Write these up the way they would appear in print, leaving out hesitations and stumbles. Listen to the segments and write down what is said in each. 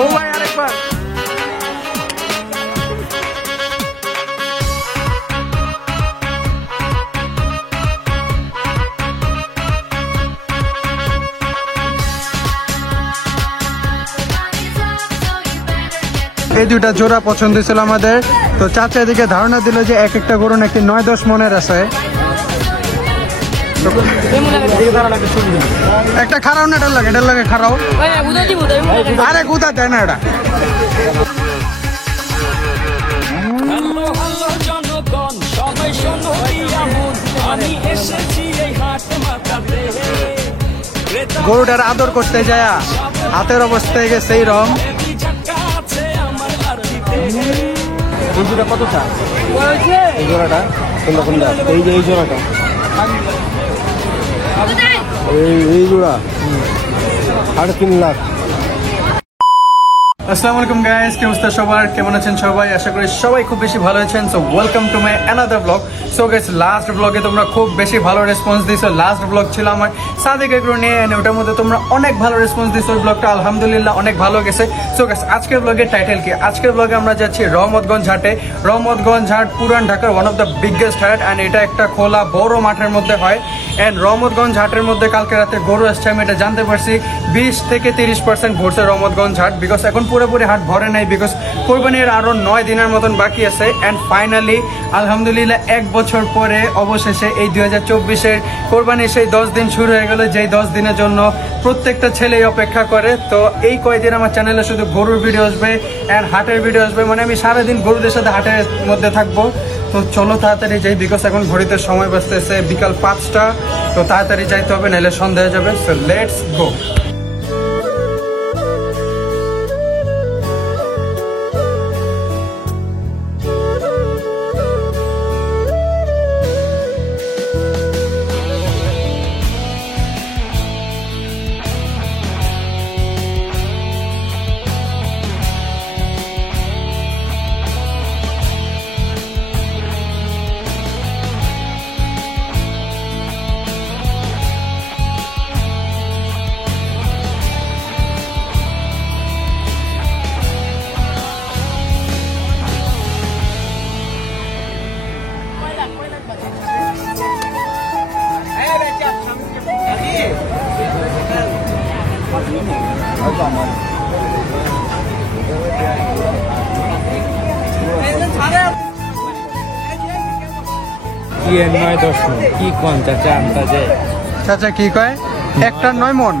ও ভাই আরেকবার এই দুটা জোড়া পছন্দ ছিল আমাদের। তো চাচা এদিকে ধারণা দিল যে এক একটা গরু নাকি 9-10 মনের আছে। একটা খারাও না, এটার লাগে খারাও। আরে গুদা দেয় না এটা। গরুটার আদর করতে যায় হাতের অবস্থা হয়ে গেছে এই রং। এই জোড়া কত চা? এই জোড়াটা কোনটা? এই যে এই জোড়াটা, এই জোড়া 3.5 লাখ। আসসালামু আলাইকুম গাইস, কি অবস্থা সবার? কেমন আছেন সবাই? আশা করি সবাই খুব বেশি ভালো আছেন। So welcome to my another blog. So guys, last ব্লগে তোমরা খুব বেশি ভালো রেসপন্স দিয়েছো। লাস্ট ব্লগ ছিল আমার সাদেক এগ্রো নিয়ে, ওটার মধ্যে তোমরা অনেক ভালো রেসপন্স দিয়েছো। ওই ব্লগটা আলহামদুলিল্লাহ অনেক ভালো গেছে। সো গাইস, আজকের ব্লগের টাইটেল কি? আজকের ব্লগে আমরা যাচ্ছি রহমতগঞ্জ হাটে। রহমতগঞ্জ হাট পুরান ঢাকার ওয়ান অফ দ্য বিগেস্ট হাট, অ্যান্ড এটা একটা খোলা বড় মাঠের মধ্যে হয়। অ্যান্ড রহমতগঞ্জ হাটের মধ্যে কালকে রাতে গরু আসছে, আমি এটা জানতে পারছি। 20 থেকে 30% ভরছে রহমতগঞ্জ হাট, বিকজ এখন পুরোপুরি হাট ভরে নাই, বিকজ কোরবানির আরো 9 দিনের মতন বাকি আছে। অ্যান্ড ফাইনালি আলহামদুলিল্লাহ 1 বছর পরে অবশেষে এই 2024-এর কোরবানির সেই 10 দিন শুরু হয়ে গেল, যেই 10 দিনের জন্য প্রত্যেকটা ছেলেই অপেক্ষা করে। তো এই কয়েকদিন আমার চ্যানেলে শুধু গরুর ভিডিও আসবে অ্যান্ড হাটের ভিডিও আসবে, মানে আমি সারাদিন গরুদের সাথে হাটের মধ্যে থাকবো। তো চলো তাড়াতাড়ি যাই, বিকজ এখন ঘড়িতে সময় বাজতেছে বিকাল 5টা। তো তাড়াতাড়ি যাইতে হবে, নাহলে সন্ধ্যা হয়ে যাবে। So let's go. কি কোন চাচা আন্দাজে? চাচা কি কয়? একটা 9 মন।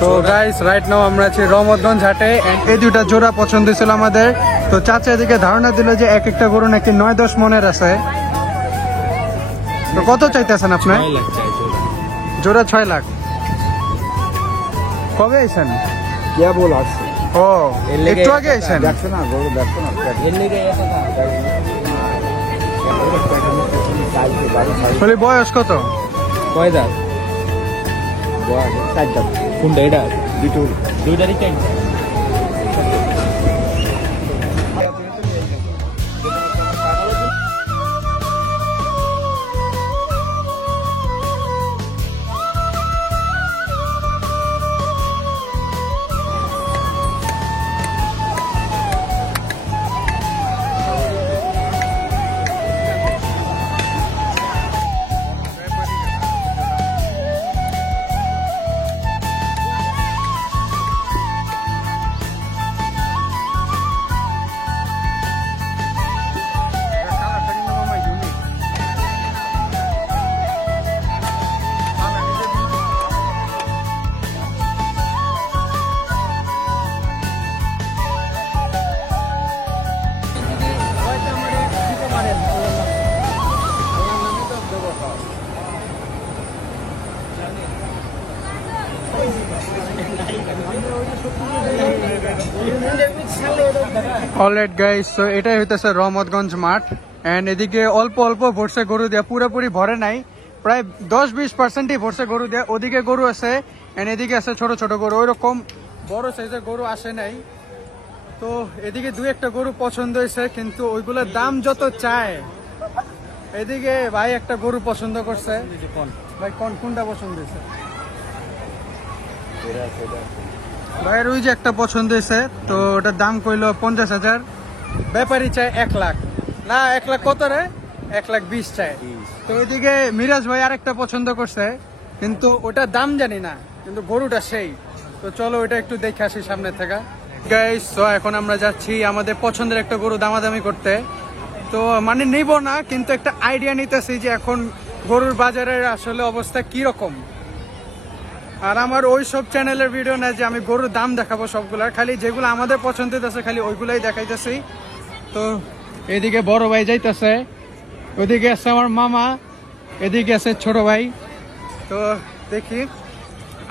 তো গাইস, রাইট নাও আমরা আছি রহমতগঞ্জ হাটে। এই দুটা জোড়া পছন্দ ছিল আমাদের। তো চাচা এদিকে ধারণা দিল যে এক একটা গরু নাকি 9-10 মনের আছে। তো কত চাইতেছেন আপনার? জোড়া 6 লাখ। কবে আইছেন? কে বল আসছে? ও, একটু আগে আইছেন? দেখছো না গরু, দেখছো না বলি বয়স কত? কয় দাঁত? বয়স 4 দাঁত। কোনটা এটা? দুইটারই 4 দাঁত। অলরাইট গাইস, সো এটাই হইতেছে রহমতগঞ্জ মাঠ। এন্ড এদিকে অল্প অল্প ভরছে গরু দিয়া, পুরোপুরি ভরে নাই, প্রায় 10-20%ই ভরছে গরু দিয়া। ওদিকে গরু আছে এন্ড এদিকে আছে ছোট ছোট গরু, ওইরকম বড় সাইজের গরু আসে নাই। তো এদিকে 2-1টা গরু পছন্দ হয়েছে, কিন্তু ওইগুলোর দাম যত চায়। এদিকে ভাই একটা গরু পছন্দ করছে। ভাই কোনটা পছন্দ হয়েছে? ভাইয়ের ওই যে একটা পছন্দ হয়েছে, তো ওটার দাম কইলো 50,000, ব্যাপারী চাই 1 লাখ। না 1 লাখ কত রে, 1,20,000 চাই। তো এদিকে মিরাজ ভাই আরেকটা পছন্দ করছে, কিন্তু ওটার দাম জানি না, কিন্তু গরুটা সেই। তো চলো ওটা একটু দেখে আসি সামনে থেকে। গাইস, তো এখন আমরা যাচ্ছি আমাদের পছন্দের একটা গরু দামাদামি করতে। তো মানে নিব না, কিন্তু একটা আইডিয়া নিতেছি যে এখন গরুর বাজারের আসলে অবস্থা কি রকম। আর আমার ওই সব চ্যানেলের ভিডিও না যে আমি গরুর দাম দেখাবো সবগুলার, খালি যেগুলো আমাদের পছন্দ হইতেছে খালি ওইগুলাই দেখাইতেছি। তো এদিকে বড় ভাই যাইতেছে, ওইদিকে আছে আমার মামা, এদিকে আছে ছোট ভাই। তো দেখি,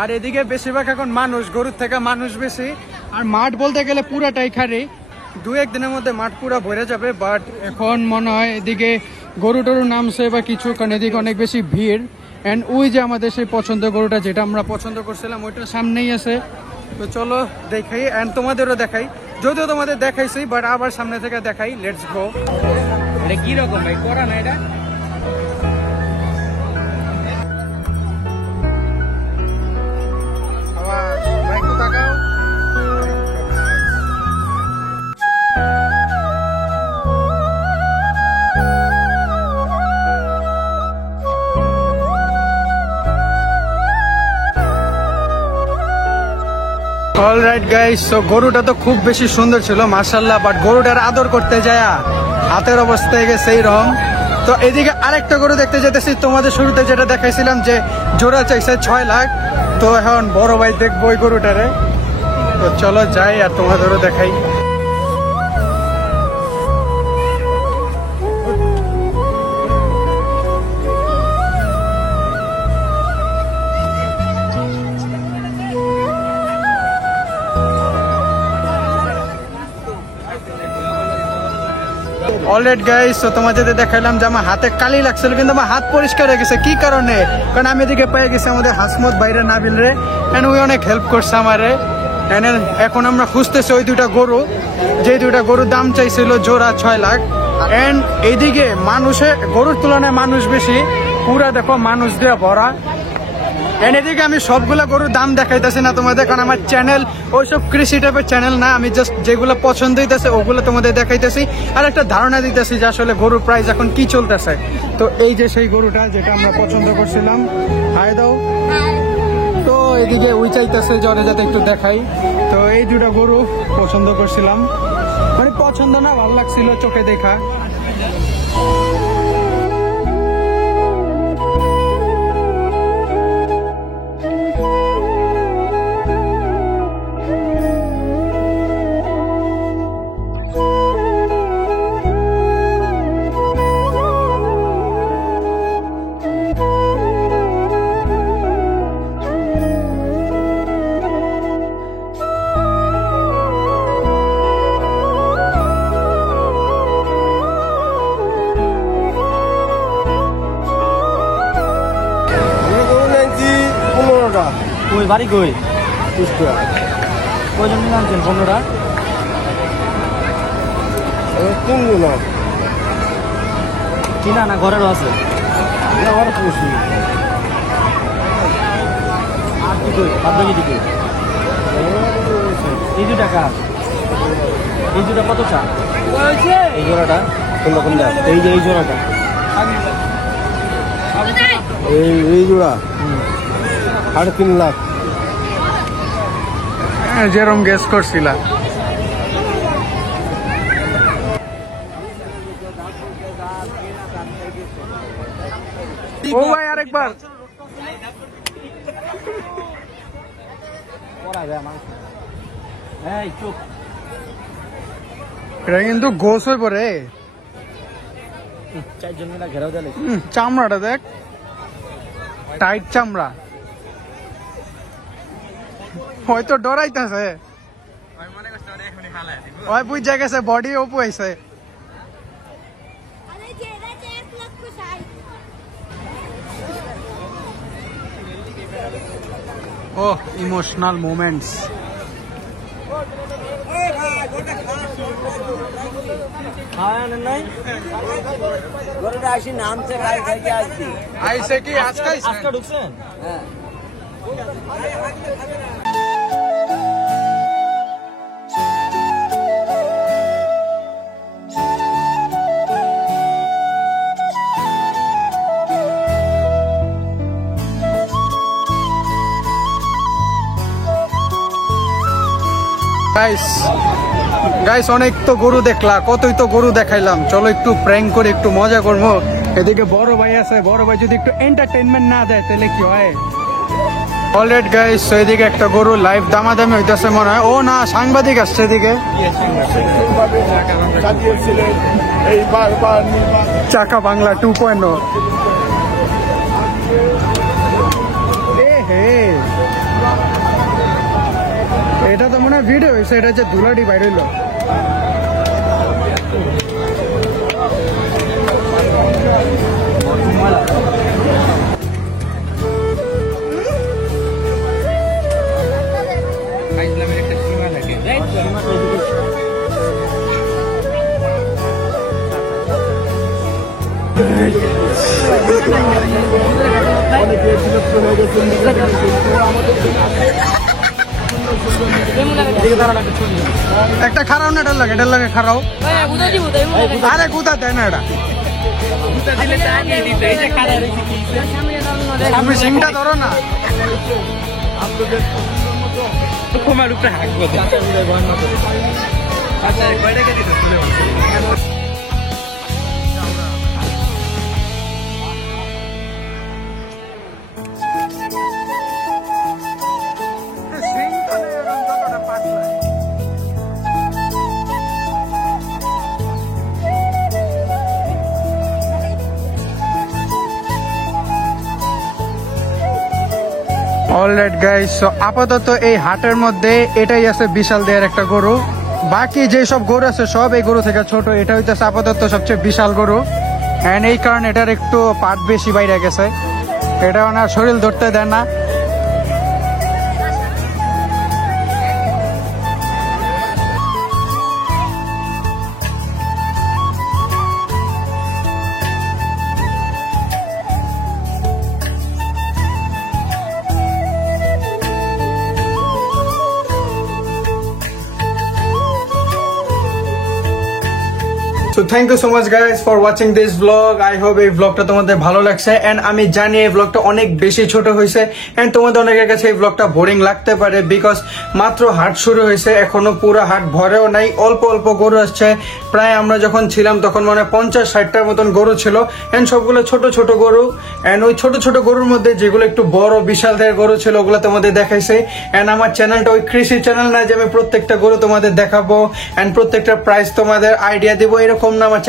আর এদিকে বেশিরভাগ এখন মানুষ, গরুর থেকে মানুষ বেশি। আর মাঠ বলতে গেলে পুরাটাই খালি, 2-1 দিনের মধ্যে মাঠ পুরা ভরে যাবে। বাট এখন মনে হয় এদিকে গরু টরু নামছে বা কিছু, কারণ এদিকে অনেক বেশি ভিড়। অ্যান্ড ওই যে আমাদের সেই পছন্দের গরুটা যেটা আমরা পছন্দ করছিলাম ওইটার সামনেই আছে। তো চলো দেখাই, অ্যান্ড তোমাদেরও দেখাই, যদিও তোমাদের দেখাইছি বাট আবার সামনে থেকে দেখাই। Let's go. এটা কি রকম ভাই, করা না এটা? ভাই একটু তাকাও। অলরাইট গাইস, সো গরুটা তো খুব বেশি সুন্দর ছিল মাশাআল্লাহ, বাট গরুটার আদর করতে যায় হাতের অবস্থা হয়ে গেছে এইরকম। তো এদিকে আরেকটা গরু দেখতে যেতেছি, তোমাদের শুরুতে যেটা দেখাইছিলাম যে জোড়া চাইছে 6 লাখ। তো এখন বড় ভাই দেখবো ওই গরুটারে। তো চলো যাই আর তোমাদেরও দেখাই। অলরেড গাইস, তো তোমাদের দেখাইলাম যে আমার হাতে কালি লাগছিল, কিন্তু আমার হাত পরিষ্কার হয়ে গেছে। কি কারণে? কারণ আমি এদিকে পেয়ে গেছি আমাদের হাসমত বাইরে নাবিল রে, এন্ড ওই অনেক হেল্প করছে আমারে। এখন আমরা খুঁজতেছি ওই 2টা গরু, যে 2টা গরুর দাম চাইছিল জোড়া 6 লাখ। এন্ড এইদিকে মানুষের, গরুর তুলনায় মানুষ বেশি, পুরা দেখো মানুষ দিয়ে ভরা। এদিকে আমি সবগুলা গরুর দাম দেখাইতেছি না তোমাদের, কারণ আমার চ্যানেল ওইসব কৃষি টাইপের চ্যানেল না। আমি জাস্ট যেগুলো পছন্দ হইতেছে ওগুলো তোমাদের দেখাইতেছি, আর একটা ধারণা দিতেছি যে আসলে গরুর প্রাইস এখন কি চলতেছে। তো এই যে সেই গরুটা যেটা আমরা পছন্দ করছিলাম, হাই দাও। তো এদিকে ওই চাইতেছে যে যাতে একটু দেখাই। তো এই 2টা গরু পছন্দ করছিলাম, মানে পছন্দ না, ভালো লাগছিল চোখে দেখা। কই বাড়ি কই? কয়জন নিয়ে আনছেন? 15টা। কিনা না ঘরেরও আছে? আর কি কই? বাদ বাকি দিকে এই 2 টাকা, এই 2টা কত চা? এই জোড়াটা কোনটা? এই যে এই জোড়াটা, এই জোড়া 3.5 লাখ। যেরকম গেস করছিলাম। ও ভাই আরেকবার চুপ। এটা কিন্তু গোস হয়ে পড়ে। 4জন মিলা ঘেরাও দিলে। চামড়াটা দেখ, টাইট চামড়া, হয়তো ডরাইতেছে। ওই বুঝা গেছে বডি অপু আইছে। ও ইমোশনাল মোমেন্টস। নামছে আইছে কি আজকে আজকে ঢুকছেন? হ্যাঁ গাইস গাইস অনেক তো গরু দেখলা, কতই তো গরু দেখাইলাম, চলো একটু প্র্যাঙ্ক করে একটু মজা করবো। এদিকে বড় ভাই আছে, বড় ভাই যদি একটু এন্টারটেইনমেন্ট না দেয় তাহলে কি হয়। অলরেড গাইস, এদিকে একটা গরু লাইভ দামাদামি হইতেছে মনে হয়। ও না, সাংবাদিক আসছে এদিকে। চাকা বাংলা 2.0। এটা তো মনে হয় ভিডিও হয়েছে, এটা যে ধুলাটি বাইর হইলো। একটা খারাও না, এটার লাগে খারাও। আরে গুদা দেয় না এটা, আপনি সিংটা ধরো না। অলরাইট গাইস, সো আপাতত এই হাটের মধ্যে এটাই আছে বিশাল দেহের একটা গরু। বাকি যে সব গরু আছে সব এই গরু থেকে ছোট, এটা হইতেছে আপাতত সবচেয়ে বিশাল গরু। এন্ড এই কারণে এটার একটু পাট বেশি বাইরে গেছে, এটা ওনার শরীর ধরতে দেয় না। So thank you so much guys for watching this vlog. I hope এই vlogটা তোমাদের ভালো লাগছে and আমি জানি এই vlogটা অনেক বেশি ছোট হয়েছে and তোমাদের অনেকের কাছে এই vlogটা বোরিং লাগতে পারে because মাত্র হাট শুরু হয়েছে, এখনো পুরো হাট ভরেও নাই, অল্প অল্প গরু আসছে। প্রায় আমরা যখন ছিলাম তখন মানে 50-60টার মতন গরু ছিল and সবগুলো ছোট ছোট গরু and ওই ছোট ছোট গরুর মধ্যে যেগুলো একটু বড় বিশাল দেহের গরু ছিল ওগুলো তোমাদের দেখাইছে। and আমার চ্যানেলটা ওই কৃষি চ্যানেল না যে আমি প্রত্যেকটা গরু তোমাদের দেখাবো and প্রত্যেকটা প্রাইস তোমাদের আইডিয়া দিব, এরকম না আমার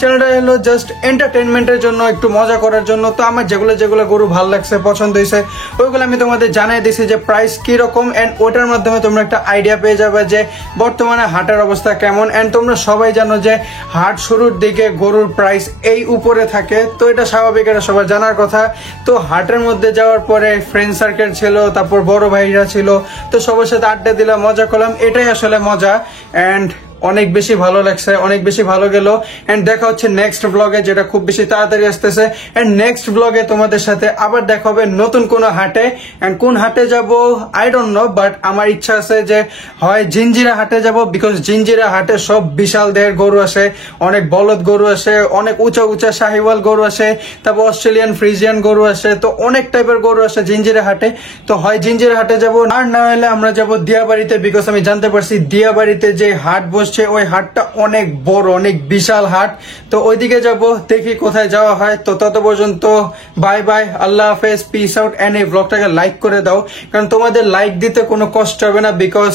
চ্যানেলটা হলো জাস্ট এন্টারটেইনমেন্টের জন্য, একটু মজা করার জন্য। তো আমার যেগুলো যেগুলো গরু ভালো লাগছে, পছন্দ হয়েছে, ওইগুলো আমি তোমাদের জানাই দিছি যে প্রাইস কি রকম এন্ড ওটার মাধ্যমে তোমরা একটা আইডিয়া পেয়ে যাবে যে বর্তমানে হাটের অবস্থা কেমন। এন্ড তোমরা সবাই জানো যে হাট শুরুর দিকে গরুর প্রাইস এই উপরে থাকে, তো এটা স্বাভাবিক, এটা সবার জানার কথা। তো হাটের মধ্যে যাওয়ার পরে ফ্রেন্ড সার্কেল ছিল, তারপর বড় ভাইরা ছিল, তো সবার সাথে আড্ডা দিলাম, মজা করলাম, এটাই আসলে মজা। এন্ড অনেক বেশি ভালো লাগছে, অনেক বেশি ভালো গেল। এন্ড দেখা হচ্ছে নেক্সট ব্লগে, যেটা খুব বেশি তাড়াতাড়ি আসতেছে। এন্ড নেক্সট ব্লগে তোমাদের সাথে আবার দেখা হবে নতুন কোনো হাটে। এন্ড কোন হাটে যাব আই ডোন্ট নো, বাট আমার ইচ্ছা আছে যে হয় জিঞ্জিরা হাটে যাব, বিকজ জিঞ্জিরা হাটে সব বিশাল দেহের গরু আসে, অনেক বলদ গরু আসে, অনেক উঁচা উঁচা শাহিওয়াল গরু আসে, তারপর অস্ট্রেলিয়ান ফ্রিজিয়ান গরু আসে, তো অনেক টাইপের গরু আসে জিঞ্জিরা হাটে। তো হয় জিঞ্জিরা হাটে যাব, আর না হলে আমরা যাব দিয়াবাড়িতে, বিকজ আমি জানতে পারছি দিয়াবাড়িতে যে হাট ওই হাটটা অনেক বড়, অনেক বিশাল হাট। তো ওইদিকে যাব, দেখি কোথায় যাওয়া হয়। তো তত পর্যন্ত বাই বাই, আল্লাহ হাফেজ, পিস আউট। এন্ড এই ব্লগটাকে লাইক করে দাও, কারণ তোমাদের লাইক দিতে কোনো কষ্ট হবে না, বিকজ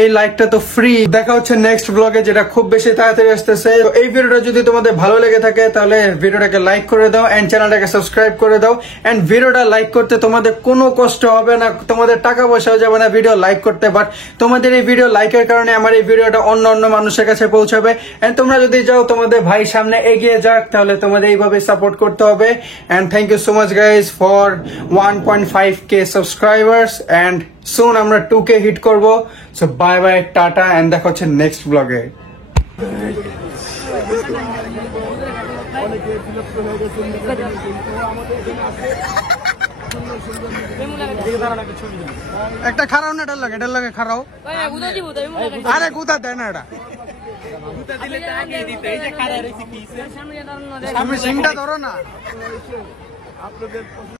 এই লাইকটা তো ফ্রি। দেখা হচ্ছে নেক্সট ব্লগে, যেটা খুব বেশি তাড়াতাড়ি আসতেছে। এই ভিডিওটা যদি তোমাদের ভালো লেগে থাকে তাহলে ভিডিওটাকে লাইক করে দাও এন্ড চ্যানেলটাকে সাবস্ক্রাইব করে দাও। এন্ড ভিডিওটা লাইক করতে তোমাদের কোনো কষ্ট হবে না, তোমাদের টাকা পয়সাও যাবে না ভিডিও লাইক করতে, বাট তোমাদের এই ভিডিও লাইকের কারণে আমার এই ভিডিওটা অন্য অন্য মানুষের কাছে পৌঁছাবে। এন্ড তোমরা যদি যাও তোমাদের ভাই সামনে এগিয়ে যাক, তাহলে তোমাদের এইভাবে সাপোর্ট করতে হবে। And thank you so much guys for 1.5k subscribers. And soon আমরা 2k হিট করবো। সো বাই বাই, টাটা, এন্ড দেখা হচ্ছে নেক্সট ব্লগে। একটা খারাও না, এটার লাগে খারাও। আরে গুতা দেয় না এটা, আমি সিংটা ধরো না।